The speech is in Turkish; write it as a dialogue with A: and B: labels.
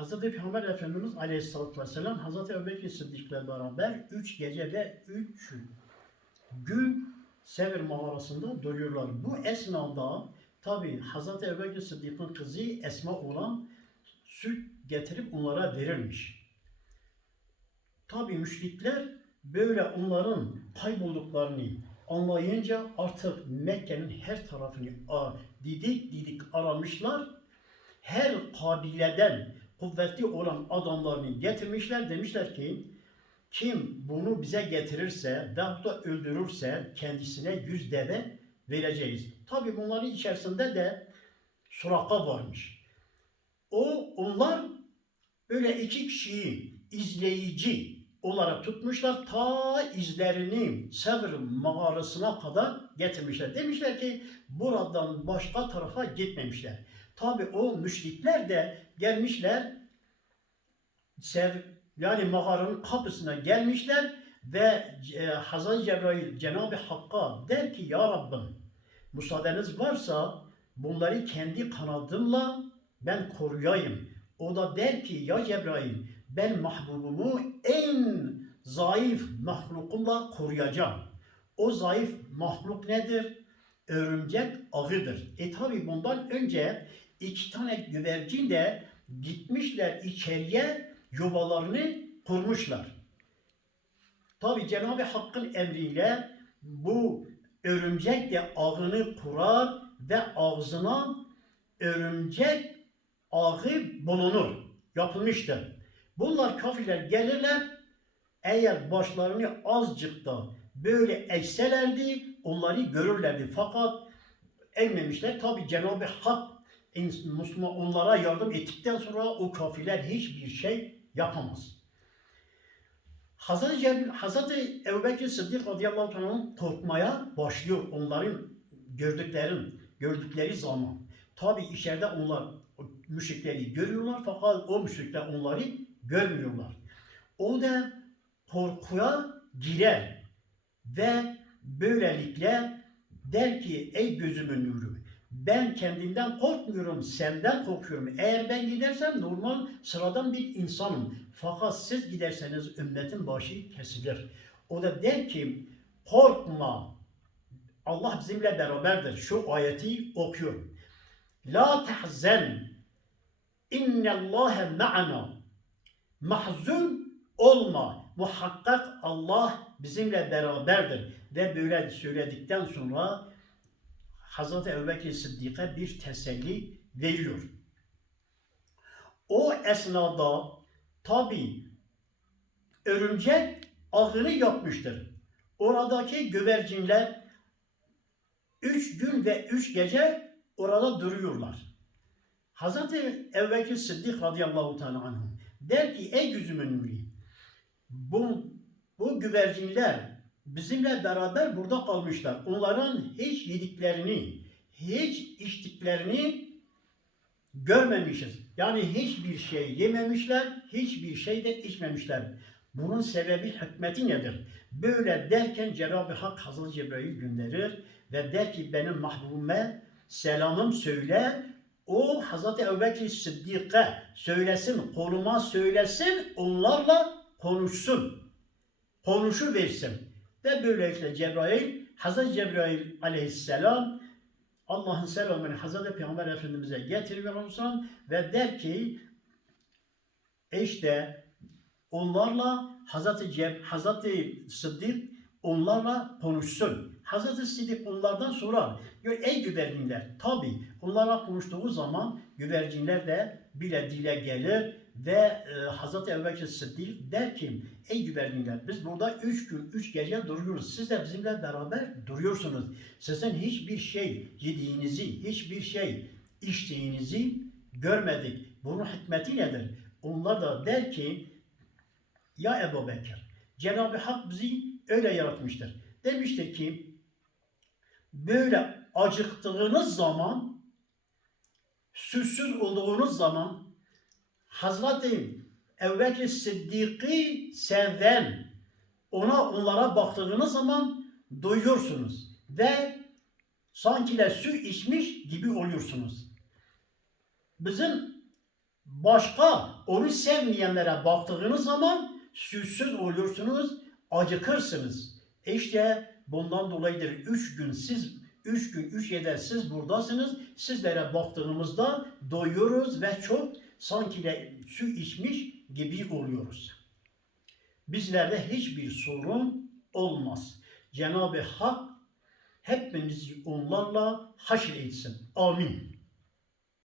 A: Hz. Peygamber Efendimiz Aleyhisselatü Vesselam Hz. Ebubekir Sıddık'la beraber üç gece ve üç gün Sevr mağarasında duruyorlar. Bu esnada tabi Hz. Ebubekir Sıddık'ın kızı Esma olan süt getirip onlara verilmiş. Tabi müşrikler böyle onların kaybolduklarını anlayınca artık Mekke'nin her tarafını didik didik aramışlar. Her kabileden kuvvetli olan adamlarını getirmişler. Demişler ki kim bunu bize getirirse veyahut da öldürürse kendisine yüz deve vereceğiz. Tabi bunların içerisinde de Suraka varmış. O onlar böyle iki kişiyi izleyici olarak tutmuşlar. Ta izlerini Sevr mağarasına kadar getirmişler. Demişler ki buradan başka tarafa gitmemişler. Tabi o müşrikler de gelmişler Sev, yani mağaranın kapısına gelmişler ve e, Hazreti Cebrail Cenab-ı Hakk'a der ki Ya Rabbim müsaadeniz varsa bunları kendi kanadımla ben koruyayım. O da der ki ya Cebrail ben mahbubumu en zayıf mahlukumla koruyacağım. O zayıf mahluk nedir? Örümcek ağıdır. E tabi bundan önce iki tane güvercin de gitmişler içeriye yuvalarını kurmuşlar. Tabi Cenab-ı Hakk'ın emriyle bu örümcek de ağını kurar ve ağzına örümcek ağı bulunur. Yapılmıştır. Bunlar kafirler gelirler. Eğer başlarını azıcık da böyle eğselerdi onları görürlerdi. Fakat eğmemişler. Tabi Cenab-ı Hak Müslüman onlara yardım ettikten sonra o kafirler hiçbir şey yapamaz. Hazreti, Cebrail, Hazreti Ebu Bekir Sıddık radıyallahu anh korkmaya başlıyor onların gördüklerin, gördükleri zaman. Tabi içeride onlar müşrikleri görüyorlar fakat o müşrikler onları görmüyorlar. O da korkuya girer ve böylelikle der ki ey gözümün nuru ben kendimden korkmuyorum, senden korkuyorum. Eğer ben gidersem normal sıradan bir insanım. Fakat siz giderseniz ümmetin başı kesilir. O da der ki korkma. Allah bizimle beraberdir. Şu ayeti okuyor. La tahzen. İnnallâhe ma'ana. Mahzun olma. Muhakkak Allah bizimle beraberdir. Ve böyle söyledikten sonra Hazreti Ebubekir Sıddık'a bir teselli veriyor. O esnada tabi örümcek ağını yapmıştır. Oradaki güvercinler üç gün ve üç gece orada duruyorlar. Hazreti Ebubekir Sıddık radıyallahu teala anh der ki ey nuru bu, bu güvercinler bizimle beraber burada kalmışlar. Onların hiç yediklerini, hiç içtiklerini görmemişiz. Yani hiçbir şey yememişler, hiçbir şey de içmemişler. Bunun sebebi hikmeti nedir? Böyle derken Cenab-ı Hak Hazreti Cebrail gönderir ve der ki benim mahbubime selamım söyle. O Hazreti Ebubekir Sıddık'a söylesin, koluma söylesin, onlarla konuşsun. Konuşu versin. Ve böylelikle Cebrail, Hazreti Cebrail aleyhisselam Allah'ın selamını Hazreti Peygamber Efendimiz'e getiriyor olsun ve der ki işte onlarla Hazreti, Ceb, Hazreti Sıddık onlarla konuşsun. Hazreti Sıddık onlardan sorar. Diyor, Ey güvercinler. Tabi onlarla konuştuğu zaman güvercinler de bile dile gelir ve e, Hazreti Ebubekir Sıddık der ki ey güvercinler biz burada üç gün üç gece duruyoruz. Siz de bizimle beraber duruyorsunuz. Sizin hiçbir şey yediğinizi, hiçbir şey içtiğinizi görmedik. Bunun hikmeti nedir? Onlar da der ki ya Ebu Bekir Cenab-ı Hak bizi öyle yaratmıştır. Demiştir ki böyle acıktığınız zaman süssüz olduğunuz zaman Hazreti Ebubekir Sıddık'ı seven ona onlara baktığınız zaman doyuyorsunuz ve sanki de su içmiş gibi oluyorsunuz. Bizim başka onu sevmeyenlere baktığınız zaman süssüz oluyorsunuz, acıkırsınız. İşte bundan dolayıdır üç gün siz üç gün üç gece siz buradasınız. Sizlere baktığımızda doyuyoruz ve çok sanki de su içmiş gibi oluyoruz. Bizlerde hiçbir sorun olmaz. Cenab-ı Hak hepimizi onlarla haşr etsin. Amin.